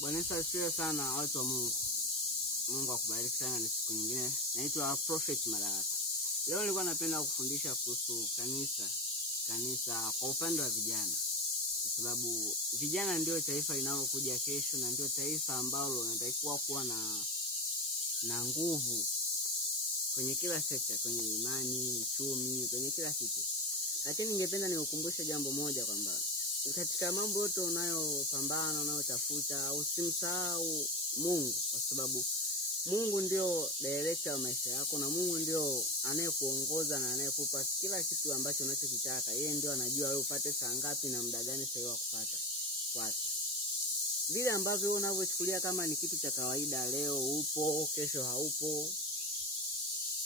Bwana Yesu asifiwe sana watu wa Mungu. Mungu akubariki sana, ni siku nyingine. Naitwa Prophet Madaraka. Leo nilikuwa napenda kufundisha kuhusu kanisa kwa upande wa vijana. Kwa sababu vijana ndio taifa linalokuja kesho, na ndio taifa ambalo linatakiwa kuwa na nguvu kwenye kila sekta, kwenye imani, uchumi, kwenye kila kitu. Lakini ningependa nikukumbushe jambo moja, kwamba katika mambo yote unayopambana, unayotafuta, usimsahau Mungu, kwa sababu Mungu ndio director wa maisha yako, na Mungu ndio anayekuongoza na anayekupa kila kitu ambacho unachokitaka. Yeye ndio anajua wewe upate saa ngapi na muda gani sahihi wa kupata kwake. Vile ambavyo wewe unavyochukulia kama ni kitu cha kawaida, leo upo, kesho haupo,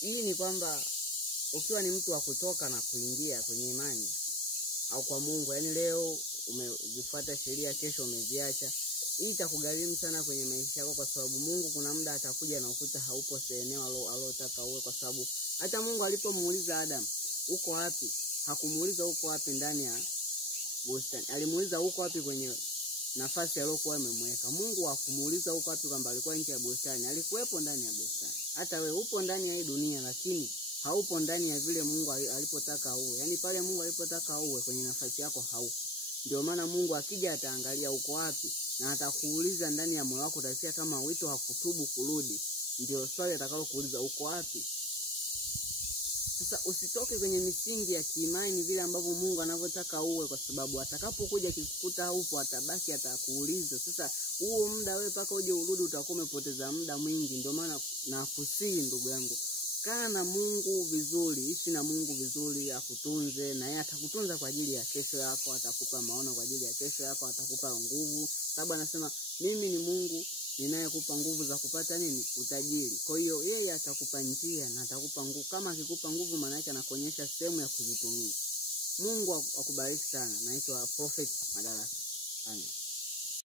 hii ni kwamba ukiwa ni mtu wa kutoka na kuingia kwenye imani au kwa Mungu, yani leo umezifuata sheria, kesho umeziacha, hii itakugharimu sana kwenye maisha yako, kwa sababu Mungu kuna muda atakuja na ukuta haupo eneo alotaka uwe. Kwa sababu hata Mungu alipomuuliza Adam, uko wapi? Hakumuuliza uko wapi ndani ya bustani. Alimuuliza uko wapi kwenye nafasi aliyokuwa amemweka. Mungu hakumuuliza uko wapi kwamba alikuwa nje ya bustani. Alikuwepo ndani ya bustani. Hata wewe upo ndani ya hii dunia, lakini haupo ndani ya vile Mungu alipotaka uwe. Yani pale Mungu alipotaka uwe kwenye nafasi yako haupo. Ndio maana Mungu akija ataangalia uko wapi, na atakuuliza ndani ya moyo wako, utasikia kama wito hakutubu kurudi. Ndio swali atakalokuuliza, uko wapi? Sasa usitoke kwenye misingi ya kiimani vile ambavyo Mungu anavyotaka uwe, kwa sababu atakapokuja kikukuta upo, atabaki atakuuliza. Sasa huo muda wewe paka uje urudi utakuwa umepoteza muda mwingi. Ndio maana nakusihi ndugu yangu, kaa na Mungu vizuri, ishi na Mungu vizuri, akutunze, na yeye atakutunza kwa ajili ya kesho yako, atakupa maono kwa ajili ya kesho yako, atakupa nguvu. Sababu anasema mimi ni Mungu ninayekupa nguvu za kupata nini? Utajiri. Kwa hiyo yeye atakupa njia na atakupa nguvu. Kama akikupa nguvu, maana yake anakuonyesha sehemu ya kuzitumia. Mungu akubariki sana. Naitwa Prophet Madaraka. Amen.